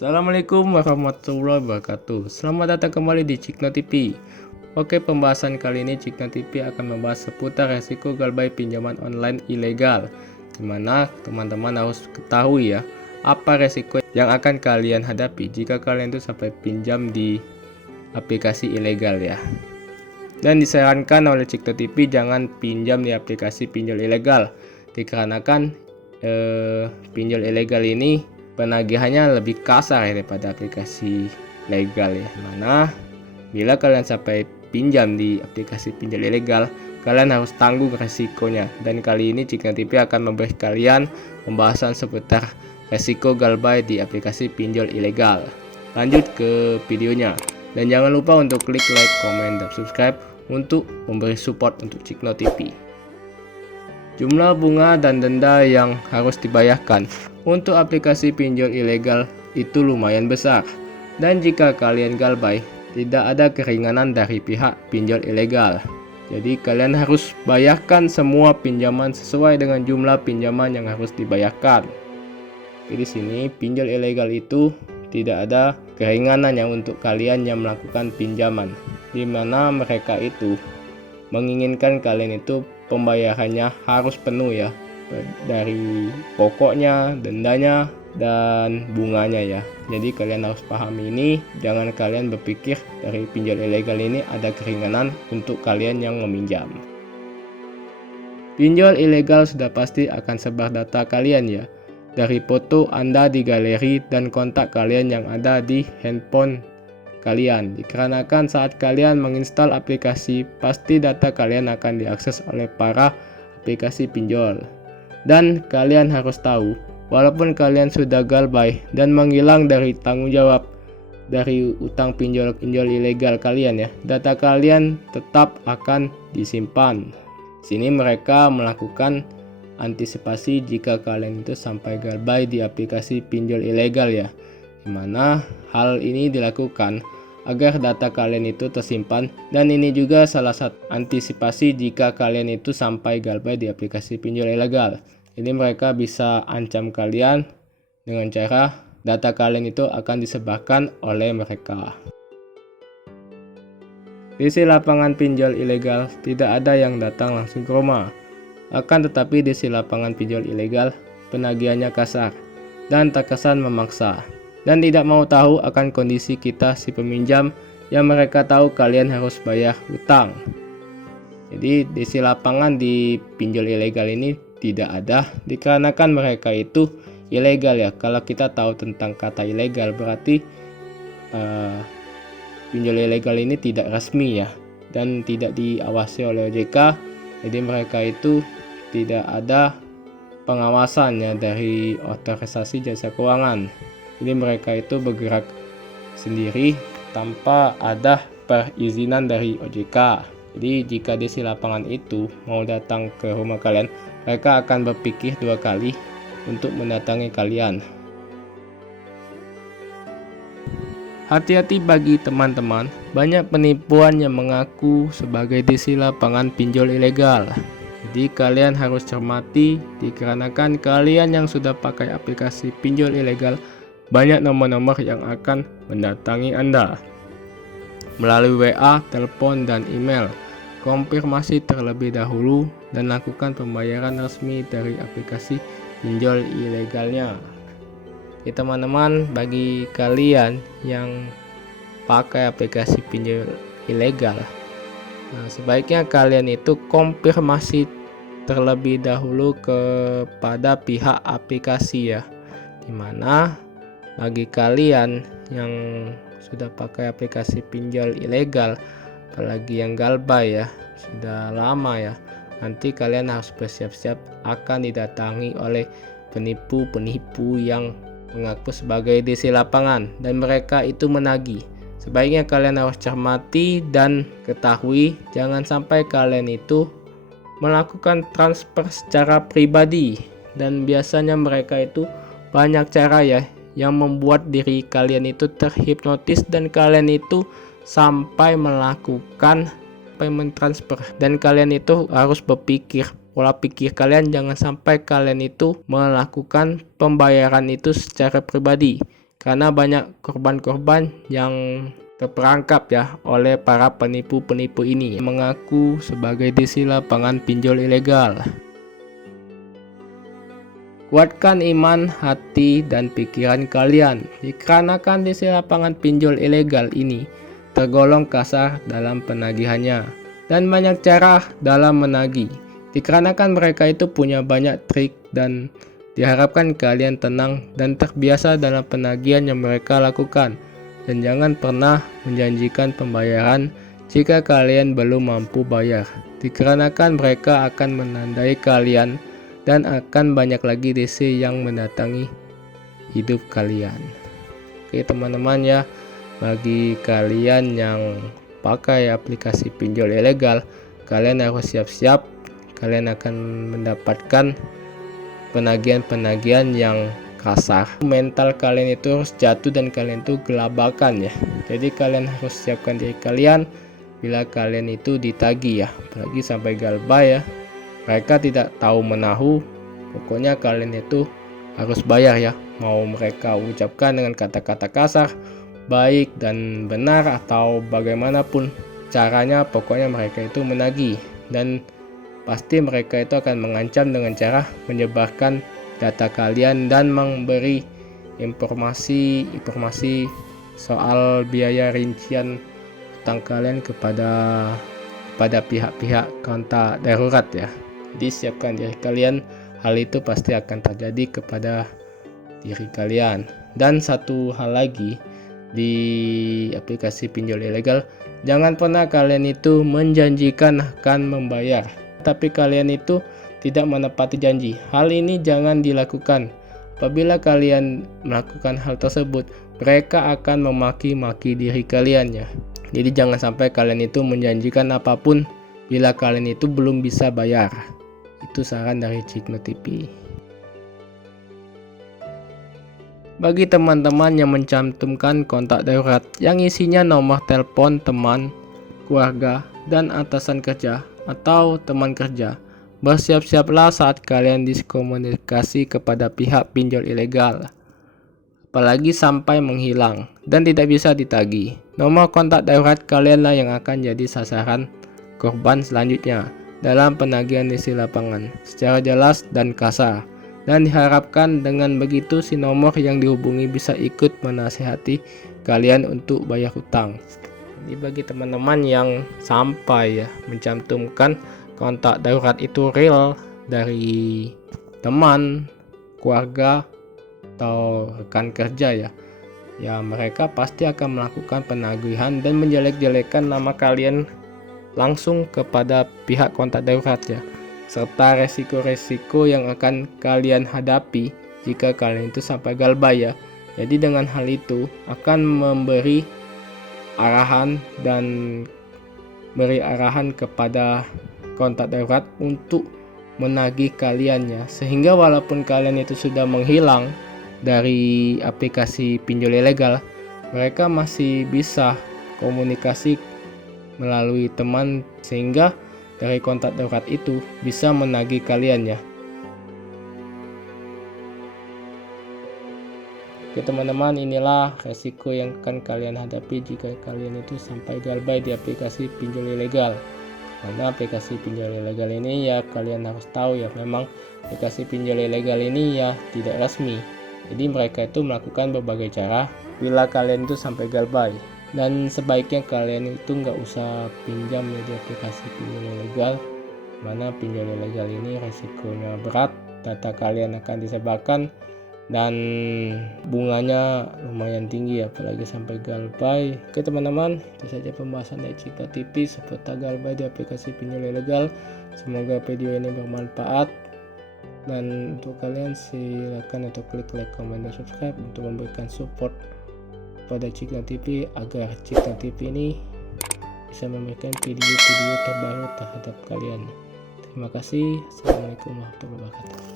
Assalamualaikum warahmatullahi wabarakatuh. Selamat datang kembali di Cikno TV. Oke, pembahasan kali ini Cikno TV akan membahas seputar resiko galbay pinjaman online ilegal. Dimana teman-teman harus ketahui ya, apa resiko yang akan kalian hadapi jika kalian itu sampai pinjam di aplikasi ilegal ya. Dan disarankan oleh Cikno TV jangan pinjam di aplikasi pinjol ilegal, dikarenakan pinjol ilegal ini penagihannya lebih kasar ya daripada aplikasi legal ya. Mana bila kalian sampai pinjam di aplikasi pinjol ilegal, kalian harus tanggung resikonya. Dan kali ini Cikno TV akan memberi kalian pembahasan seputar resiko galbay di aplikasi pinjol ilegal. Lanjut ke videonya. Dan jangan lupa untuk klik like, comment, dan subscribe untuk memberi support untuk Cikno TV. Jumlah bunga dan denda yang harus dibayarkan untuk aplikasi pinjol ilegal itu lumayan besar. Dan jika kalian galbay, tidak ada keringanan dari pihak pinjol ilegal. Jadi kalian harus bayarkan semua pinjaman sesuai dengan jumlah pinjaman yang harus dibayarkan. Jadi sini pinjol ilegal itu tidak ada keringanannya untuk kalian yang melakukan pinjaman, di mana mereka itu menginginkan kalian itu pembayarannya harus penuh ya, dari pokoknya, dendanya, dan bunganya ya. Jadi kalian harus pahami ini, jangan kalian berpikir dari pinjol ilegal ini ada keringanan untuk kalian yang meminjam. Pinjol ilegal sudah pasti akan sebar data kalian ya, dari foto Anda di galeri dan kontak kalian yang ada di handphone kalian. Dikarenakan saat kalian menginstal aplikasi, pasti data kalian akan diakses oleh para aplikasi pinjol. Dan kalian harus tahu, walaupun kalian sudah galbay dan menghilang dari tanggung jawab dari utang pinjol ilegal kalian ya, data kalian tetap akan disimpan. Sini mereka melakukan antisipasi jika kalian itu sampai galbay di aplikasi pinjol ilegal ya, dimana hal ini dilakukan agar data kalian itu tersimpan. Dan ini juga salah satu antisipasi jika kalian itu sampai galbay di aplikasi pinjol ilegal. Jadi mereka bisa ancam kalian dengan cara data kalian itu akan disebarkan oleh mereka. Di sisi lapangan pinjol ilegal tidak ada yang datang langsung ke rumah. Akan tetapi di sisi lapangan pinjol ilegal penagihannya kasar dan terkesan memaksa, dan tidak mau tahu akan kondisi kita si peminjam yang mereka tahu kalian harus bayar utang. Jadi di sisi lapangan di pinjol ilegal ini tidak ada, dikarenakan mereka itu ilegal ya. Kalau kita tahu tentang kata ilegal berarti pinjol ilegal ini tidak resmi ya, dan tidak diawasi oleh OJK. Jadi mereka itu tidak ada pengawasannya dari otorisasi jasa keuangan. Jadi mereka itu bergerak sendiri tanpa ada perizinan dari OJK. Jadi jika di sisi lapangan itu mau datang ke rumah kalian, mereka akan berpikir dua kali untuk mendatangi kalian. Hati-hati bagi teman-teman, banyak penipuan yang mengaku sebagai di sisi lapangan pinjol ilegal. Jadi kalian harus cermati, dikarenakan kalian yang sudah pakai aplikasi pinjol ilegal, banyak nomor-nomor yang akan mendatangi Anda melalui WA, telepon, dan email. Konfirmasi terlebih dahulu dan lakukan pembayaran resmi dari aplikasi pinjol ilegalnya. Oke teman-teman, bagi kalian yang pakai aplikasi pinjol ilegal, sebaiknya kalian itu konfirmasi terlebih dahulu kepada pihak aplikasi ya, dimana bagi kalian yang sudah pakai aplikasi pinjol ilegal, apalagi yang galbay ya, sudah lama ya, nanti kalian harus bersiap-siap akan didatangi oleh penipu-penipu yang mengaku sebagai di sisi lapangan dan mereka itu menagih. Sebaiknya kalian harus cermati dan ketahui, jangan sampai kalian itu melakukan transfer secara pribadi. Dan biasanya mereka itu banyak cara ya yang membuat diri kalian itu terhipnotis dan kalian itu sampai melakukan payment transfer. Dan kalian itu harus berpikir, pola pikir kalian jangan sampai kalian itu melakukan pembayaran itu secara pribadi. karena banyak korban-korban yang terperangkap ya oleh para penipu-penipu ini mengaku sebagai DC lapangan pinjol ilegal. Kuatkan iman, hati, dan pikiran kalian, dikarenakan DC lapangan pinjol ilegal ini tergolong kasar dalam penagihannya dan banyak cara dalam menagih. Dikarenakan mereka itu punya banyak trik dan diharapkan kalian tenang dan terbiasa dalam penagihan yang mereka lakukan. Dan jangan pernah menjanjikan pembayaran jika kalian belum mampu bayar. Dikarenakan mereka akan menandai kalian dan akan banyak lagi DC yang mendatangi hidup kalian. Oke teman-teman ya, bagi kalian yang pakai aplikasi pinjol ilegal, kalian harus siap-siap. Kalian akan mendapatkan penagihan-penagihan yang kasar. Mental kalian itu harus jatuh dan kalian itu gelabakan ya. Jadi kalian harus siapkan diri kalian bila kalian itu ditagih ya, apalagi sampai galbay ya. Mereka tidak tahu menahu, pokoknya kalian itu harus bayar ya. Mau mereka ucapkan dengan kata-kata kasar, baik dan benar atau bagaimanapun caranya, pokoknya mereka itu menagih. Dan pasti mereka itu akan mengancam dengan cara menyebarkan data kalian dan memberi informasi soal biaya rincian utang kalian kepada pihak-pihak kontak darurat ya. Jadi siapkan diri kalian, hal itu pasti akan terjadi kepada diri kalian. Dan satu hal lagi, di aplikasi pinjol ilegal, jangan pernah kalian itu menjanjikan akan membayar tapi kalian itu tidak menepati janji. Hal ini jangan dilakukan. Apabila kalian melakukan hal tersebut, mereka akan memaki-maki diri kalian ya. Jadi jangan sampai kalian itu menjanjikan apapun bila kalian itu belum bisa bayar. Itu saran dari Cikno TV. Bagi teman-teman yang mencantumkan kontak darurat yang isinya nomor telepon teman, keluarga, dan atasan kerja atau teman kerja, bersiap-siaplah saat kalian diskomunikasi kepada pihak pinjol ilegal, apalagi sampai menghilang dan tidak bisa ditagih. Nomor kontak darurat kalianlah yang akan jadi sasaran korban selanjutnya dalam penagihan DC lapangan secara jelas dan kasar. Dan diharapkan dengan begitu si nomor yang dihubungi bisa ikut menasihati kalian untuk bayar hutang. Jadi bagi teman-teman yang sampai ya mencantumkan kontak darurat itu real dari teman, keluarga, atau rekan kerja ya mereka pasti akan melakukan penagihan dan menjelek-jelekan nama kalian langsung kepada pihak kontak darurat ya, serta resiko-resiko yang akan kalian hadapi jika kalian itu sampai galbay ya. Jadi dengan hal itu akan memberi arahan dan beri arahan kepada kontak darurat untuk menagih kalian ya, sehingga walaupun kalian itu sudah menghilang dari aplikasi pinjol ilegal, mereka masih bisa komunikasi melalui teman sehingga dari kontak darurat itu bisa menagih kalian ya. Oke teman-teman, inilah resiko yang akan kalian hadapi jika kalian itu sampai galbay di aplikasi pinjol ilegal. Karena aplikasi pinjol ilegal ini ya kalian harus tahu ya, memang aplikasi pinjol ilegal ini ya tidak resmi. Jadi mereka itu melakukan berbagai cara bila kalian itu sampai galbay. Dan sebaiknya kalian itu nggak usah pinjam ya di aplikasi pinjol ilegal, mana pinjol ilegal ini resikonya berat, data kalian akan disebarkan dan bunganya lumayan tinggi apalagi sampai galbay. Oke teman-teman, itu saja pembahasan dari Cikno TV seputar galbay di aplikasi pinjol ilegal. Semoga video ini bermanfaat, dan untuk kalian silakan untuk klik like, comment, dan subscribe untuk memberikan support pada Cikno TV agar Cikno TV ini bisa memberikan video-video terbaru terhadap kalian. Terima kasih. Assalamualaikum warahmatullahi wabarakatuh.